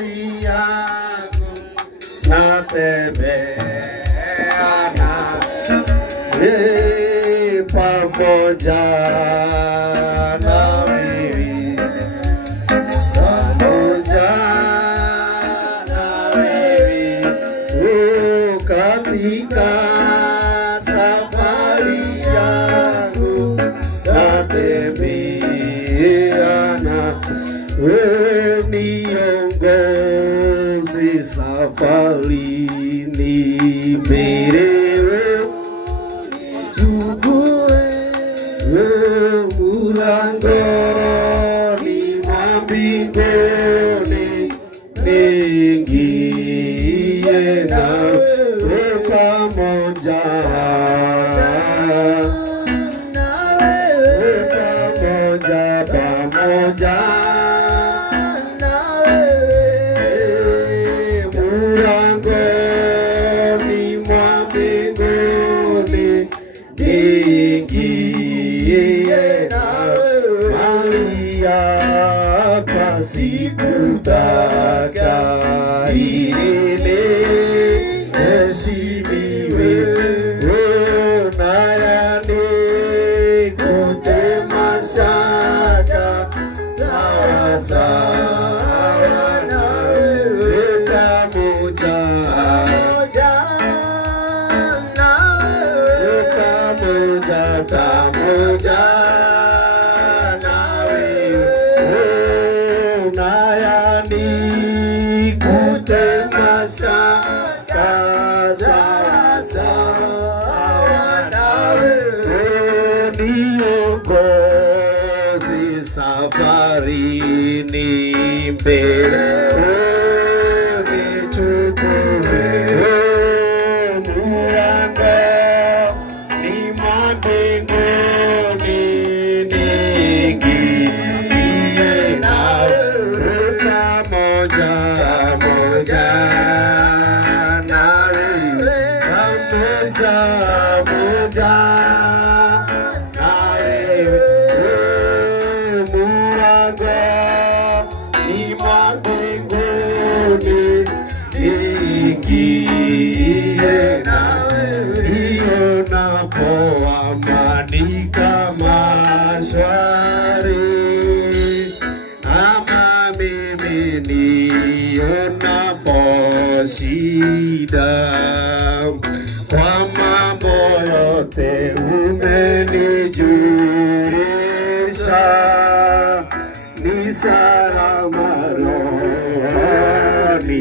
safari yangu natembea nawe pamoja na wewe, pamoja na wewe katika safari yangu natembea nawe, niongoze safarini mbele, chukue mulangoni mwa mbinguni, niingie nawe pamoja, pamoja mulangoni mwa mbinguni, niingie nawe Maria, kwa sikutaka ili niheshimiwe naya nikute mashaka sawa sawa nawe pamoja, pamoja nawe naya nikute mashaka sawa sawa nawe, niongoze safarini mbele, nichukue mulangoni mwa mbinguni, niingie nawe pamoja, pamoja nawe, pamoja, pamoja nawe mulangoni mwa mbinguni, niingie nawe, nionapo amani kama shwari, ama mimi nionapo shida, kwa mambo yote umenijulisha, ni salama rohoni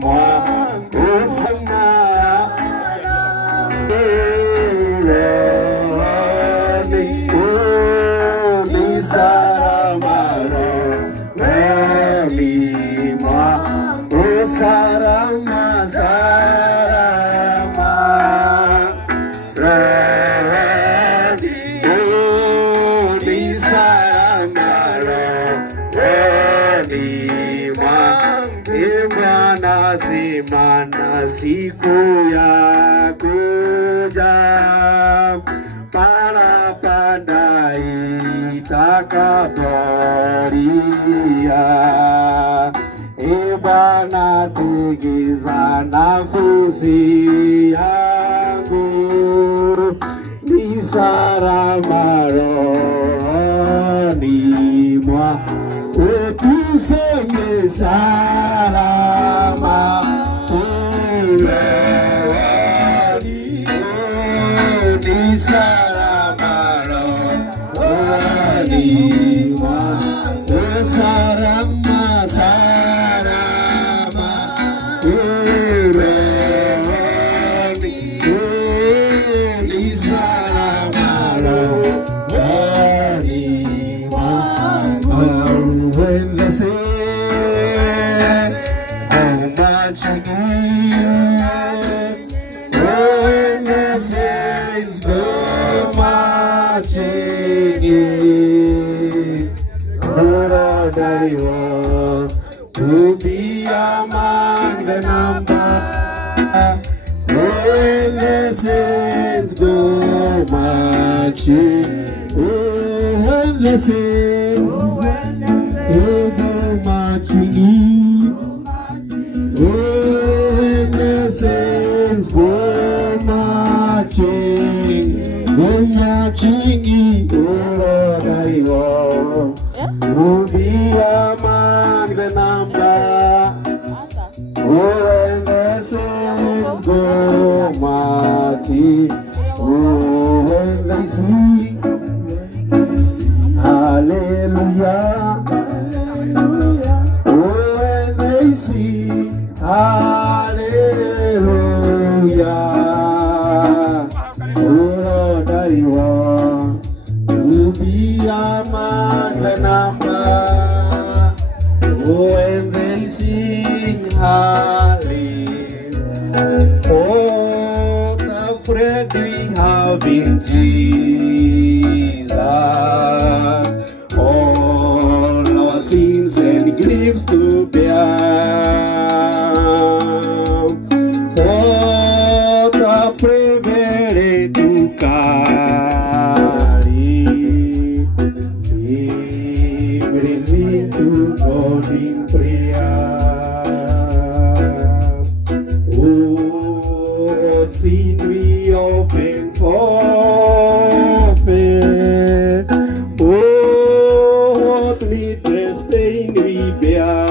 mwangu, ni salama rohoni mwangu, salama salama rohoni, ni salama rohoni mwangu, Bwana simama siku ya kuja, parapanda itakapolia, Bwana tugiza nafsi yangu, ni salama rohoni mwangu, tuseme salama rohoni, ni salama rohoni mwangu, salama salama rohoni, ni salama rohoni mwangu. When they say how much again, when the saints go marching in, Lord, I want to be among the number. When the saints go marching, when the saints go marching in, chingi urodaiwo ubia manganamba when the saints go marching when they sing hallelujah when they sing hallelujah when they sing hallelujah. Oh, the friend we have in Jesus, all our sins and griefs to bear. Oh, the privilege to carry everything to God in prayer. Oh, sin we often forfeit. Oh, what needless pain we bear.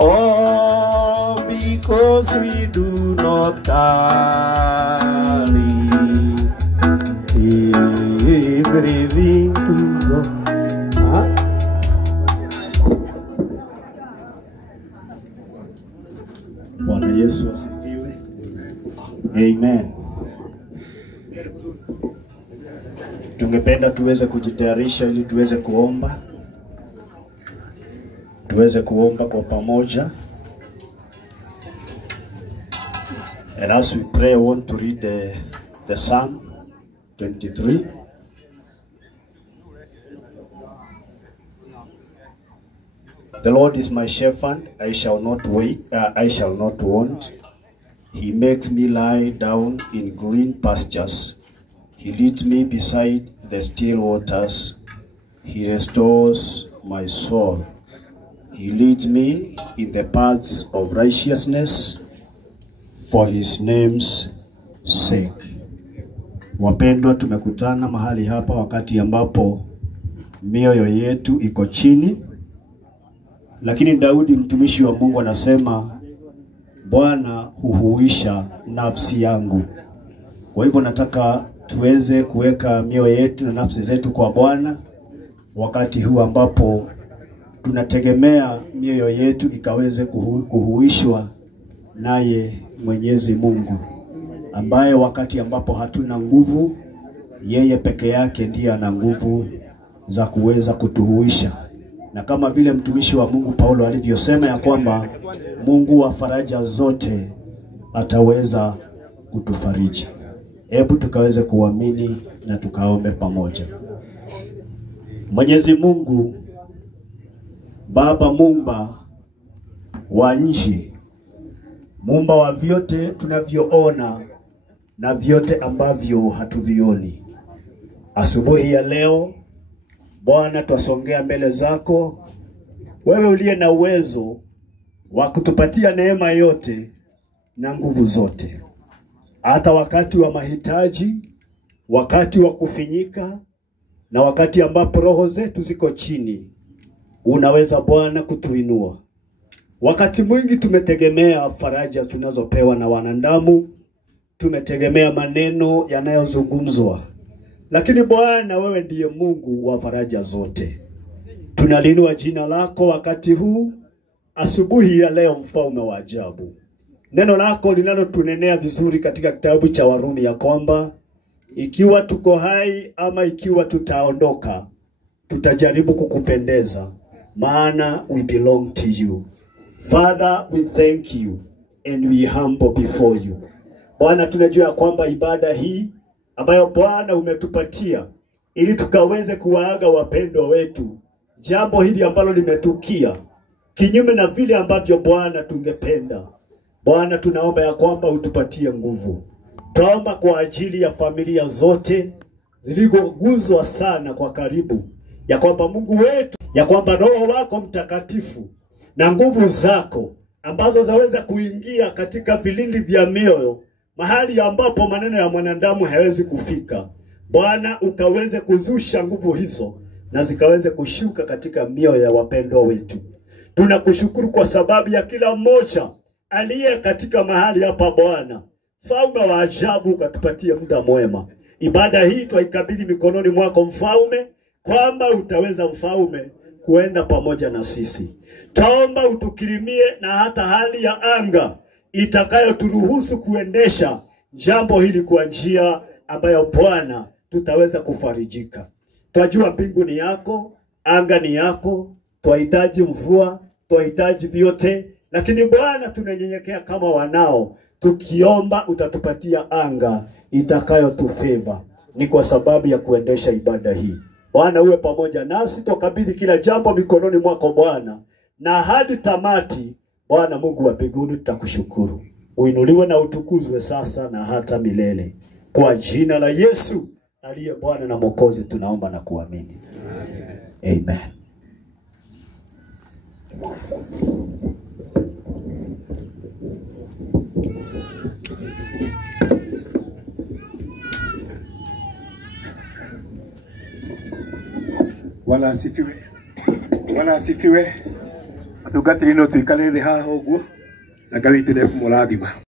Oh, because we do not carry everything to God. Bwana Yesu asifiwe. Amen. Tungependa tuweze kujitayarisha ili tuweze kuomba. Tuweze kuomba kwa pamoja. And as we pray, I want to read the Psalm 23. The Lord is my shepherd, I shall not want. He makes me lie down in green pastures. He leads me beside the still waters. He restores my soul. He leads me in the paths of righteousness for his name's sake. Wapendwa, tumekutana mahali hapa wakati ambapo mioyo yetu iko chini. Lakini Daudi mtumishi wa Mungu anasema, Bwana huhuisha nafsi yangu. Kwa hivyo nataka tuweze kuweka mioyo yetu na nafsi zetu kwa Bwana wakati huu ambapo tunategemea mioyo yetu ikaweze kuhuishwa naye Mwenyezi Mungu, ambaye wakati ambapo hatuna nguvu, yeye peke yake ndiye ana nguvu za kuweza kutuhuisha. Na kama vile mtumishi wa Mungu Paulo alivyosema ya kwamba Mungu wa faraja zote ataweza kutufariji. Hebu tukaweze kuamini na tukaombe pamoja. Mwenyezi Mungu, Baba Muumba wa nchi, Muumba wa vyote tunavyoona na vyote ambavyo hatuvioni. Asubuhi ya leo Bwana, twasongea mbele zako, wewe uliye na uwezo wa kutupatia neema yote na nguvu zote. Hata wakati wa mahitaji, wakati wa kufinyika, na wakati ambapo roho zetu ziko chini, unaweza Bwana kutuinua. Wakati mwingi tumetegemea faraja tunazopewa na wanadamu, tumetegemea maneno yanayozungumzwa. Lakini Bwana, wewe ndiye Mungu wa faraja zote. Tunalinua jina lako wakati huu, asubuhi ya leo, mfalme wa ajabu. Neno lako linalotunenea vizuri katika kitabu cha Warumi ya kwamba ikiwa tuko hai ama ikiwa tutaondoka, tutajaribu kukupendeza, maana we belong to you. Father, we thank you and we humble before you. Bwana, tunajua kwamba ibada hii ambayo Bwana umetupatia ili tukaweze kuwaaga wapendwa wetu, jambo hili ambalo limetukia kinyume na vile ambavyo Bwana tungependa. Bwana, tunaomba ya kwamba utupatie nguvu. Tuomba kwa ajili ya familia zote ziligoguzwa sana kwa karibu, ya kwamba Mungu wetu, ya kwamba Roho wako Mtakatifu na nguvu zako ambazo zaweza kuingia katika vilindi vya mioyo mahali ambapo maneno ya mwanadamu hayawezi kufika. Bwana ukaweze kuzusha nguvu hizo na zikaweze kushuka katika mioyo ya wapendwa wetu. Tunakushukuru kwa sababu ya kila mmoja aliye katika mahali hapa Bwana. Mfalme wa ajabu, ukatupatie muda mwema. Ibada hii twaikabidhi mikononi mwako Mfalme, kwamba utaweza Mfalme kuenda pamoja na sisi. Taomba utukirimie na hata hali ya anga itakayoturuhusu kuendesha jambo hili kwa njia ambayo Bwana tutaweza kufarijika. Twajua mbingu ni yako, anga ni yako, twahitaji mvua, twahitaji vyote, lakini Bwana tunanyenyekea kama wanao, tukiomba utatupatia anga itakayotufeva. Ni kwa sababu ya kuendesha ibada hii. Bwana uwe pamoja nasi, tukabidhi kila jambo mikononi mwako Bwana, na hadi tamati. Bwana Mungu wa mbinguni, tutakushukuru. Uinuliwe na utukuzwe sasa na hata milele. Kwa jina la Yesu aliye Bwana na Mwokozi tunaomba na kuamini. Amen. Bwana asifiwe. Bwana asifiwe. Atugatiri no tuikale haha uguo na Ngai tene kumurathima.